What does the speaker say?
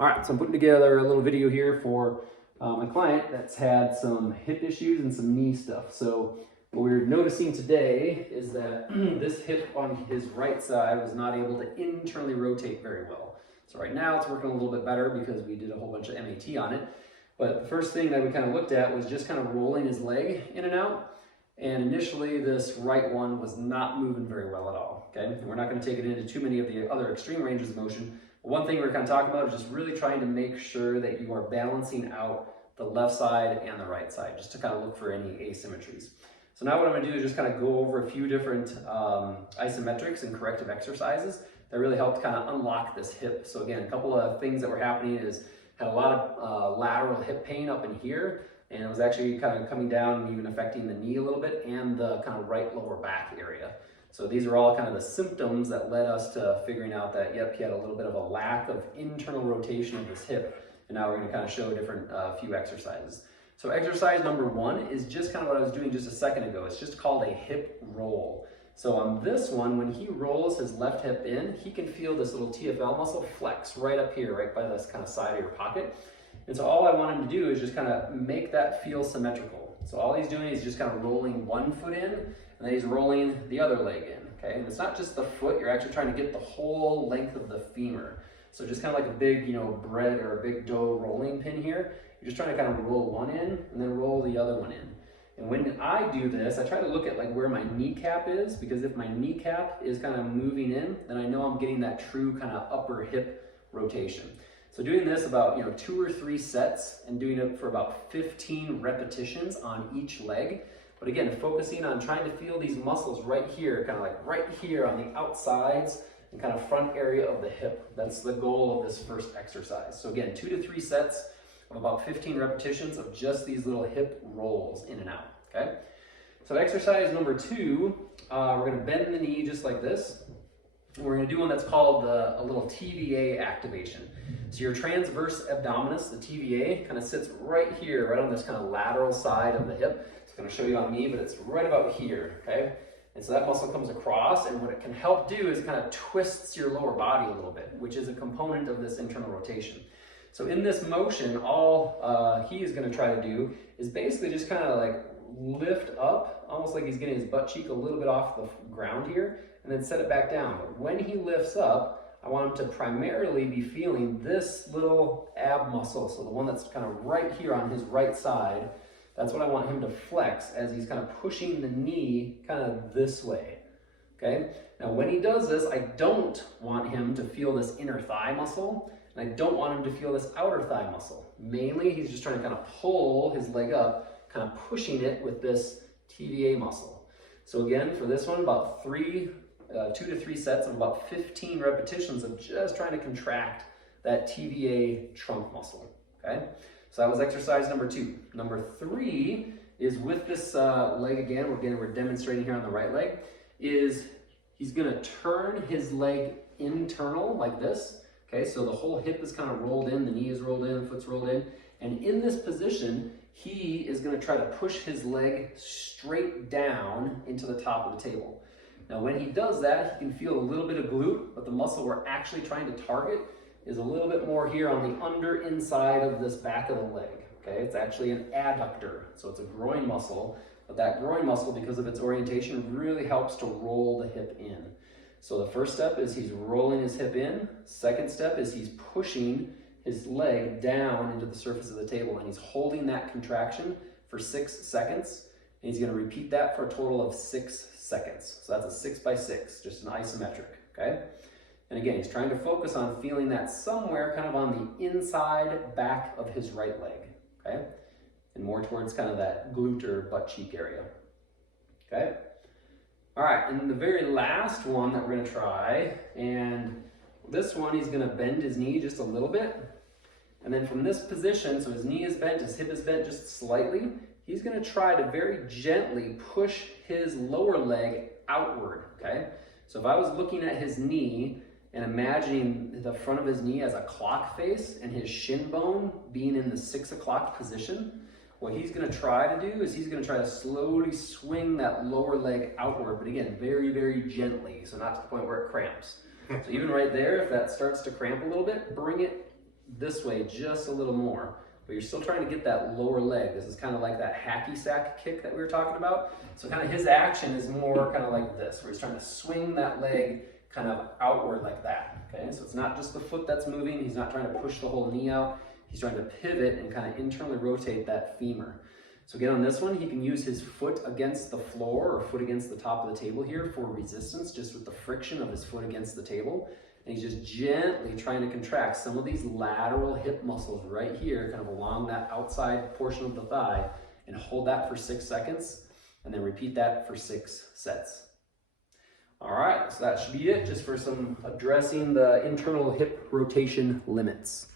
All right, so I'm putting together a little video here for my client that's had some hip issues and some knee stuff. So what we're noticing today is that this hip on his right side was not able to internally rotate very well. So right now it's working a little bit better because we did a whole bunch of MAT on it. But the first thing that we kind of looked at was just kind of rolling his leg in and out. And initially this right one was not moving very well at all, okay? And we're not gonna take it into too many of the other extreme ranges of motion. One thing we're kind of talking about is just really trying to make sure that you are balancing out the left side and the right side, just to kind of look for any asymmetries. So now what I'm going to do is just kind of go over a few different isometrics and corrective exercises that really helped kind of unlock this hip. So again, a couple of things that were happening is had a lot of lateral hip pain up in here, and it was actually kind of coming down and even affecting the knee a little bit and the kind of right lower back area. So these are all kind of the symptoms that led us to figuring out that, yep, he had a little bit of a lack of internal rotation of his hip. And now we're going to kind of show different few exercises. So exercise number one is just kind of what I was doing just a second ago. It's just called a hip roll. So on this one, when he rolls his left hip in, he can feel this little TFL muscle flex right up here, right by this kind of side of your pocket. And so all I want him to do is just kind of make that feel symmetrical. So all he's doing is just kind of rolling one foot in, and then he's rolling the other leg in, okay? And it's not just the foot, you're actually trying to get the whole length of the femur. So just kind of like a big, bread or a big dough rolling pin here. You're just trying to kind of roll one in and then roll the other one in. And when I do this, I try to look at like where my kneecap is, because if my kneecap is kind of moving in, then I know I'm getting that true kind of upper hip rotation. So doing this about 2 or 3 sets and doing it for about 15 repetitions on each leg. But again, focusing on trying to feel these muscles right here, kind of like right here on the outsides and kind of front area of the hip. That's the goal of this first exercise. So again, 2 to 3 sets of about 15 repetitions of just these little hip rolls in and out, okay? So exercise number 2, we're gonna bend the knee just like this. We're gonna do one that's called a little TVA activation. So your transverse abdominis, the TVA, kind of sits right here, right on this kind of lateral side of the hip. It's going to show you on me, but it's right about here, okay? And so that muscle comes across, and what it can help do is it kind of twists your lower body a little bit, which is a component of this internal rotation. So in this motion, all he is going to try to do is basically just kind of like lift up, almost like he's getting his butt cheek a little bit off the ground here, and then set it back down. But when he lifts up, I want him to primarily be feeling this little ab muscle, so the one that's kind of right here on his right side. That's what I want him to flex as he's kind of pushing the knee kind of this way, okay? Now when he does this, I don't want him to feel this inner thigh muscle, and I don't want him to feel this outer thigh muscle. Mainly, he's just trying to kind of pull his leg up, kind of pushing it with this TVA muscle. So again, for this one, about 2 to 3 sets of about 15 repetitions of just trying to contract that TVA trunk muscle, okay? So that was exercise number 2. Number 3 is with this leg again, we're demonstrating here on the right leg, is he's gonna turn his leg internal like this, okay? So the whole hip is kind of rolled in, the knee is rolled in, the foot's rolled in, and in this position, he is gonna try to push his leg straight down into the top of the table. Now when he does that, he can feel a little bit of glute, but the muscle we're actually trying to target is a little bit more here on the under inside of this back of the leg, okay? It's actually an adductor, so it's a groin muscle, but that groin muscle, because of its orientation, really helps to roll the hip in. So the first step is he's rolling his hip in. Second step is he's pushing his leg down into the surface of the table, and he's holding that contraction for 6 seconds, and he's gonna repeat that for a total of 6 seconds. So that's a 6 by 6, just an isometric, okay? And again, he's trying to focus on feeling that somewhere kind of on the inside back of his right leg, okay? And more towards kind of that glute or butt cheek area, okay? All right, and the very last one that we're gonna try, and this one, he's gonna bend his knee just a little bit. And then from this position, so his knee is bent, his hip is bent just slightly, he's gonna try to very gently push his lower leg outward, okay? So if I was looking at his knee and imagining the front of his knee as a clock face and his shin bone being in the 6 o'clock position, what he's gonna try to do is he's gonna try to slowly swing that lower leg outward, but again, very, very gently, so not to the point where it cramps. So even right there, if that starts to cramp a little bit, bring it this way just a little more, but you're still trying to get that lower leg. This is kind of like that hacky sack kick that we were talking about. So kind of his action is more kind of like this, where he's trying to swing that leg kind of outward like that, okay? So it's not just the foot that's moving. He's not trying to push the whole knee out. He's trying to pivot and kind of internally rotate that femur. So again, on this one, he can use his foot against the floor or foot against the top of the table here for resistance, just with the friction of his foot against the table. And he's just gently trying to contract some of these lateral hip muscles right here, kind of along that outside portion of the thigh, and hold that for 6 seconds, and then repeat that for 6 sets. All right, so that should be it, just for some addressing the internal hip rotation limits.